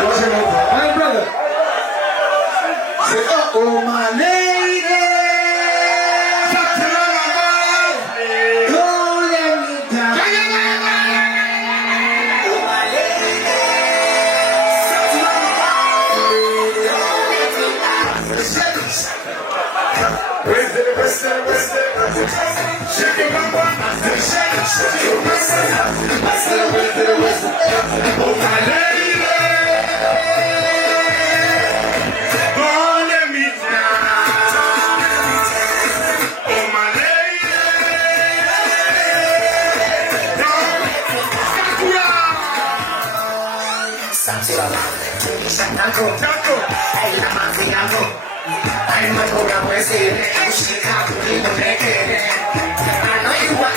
What's your name? My brother. Say, oh my lady. Don't let me down. Oh my lady. Shake it, mama. Shake it, shake it. Oh my lady. Don't let me down. Oh my lady. I know you were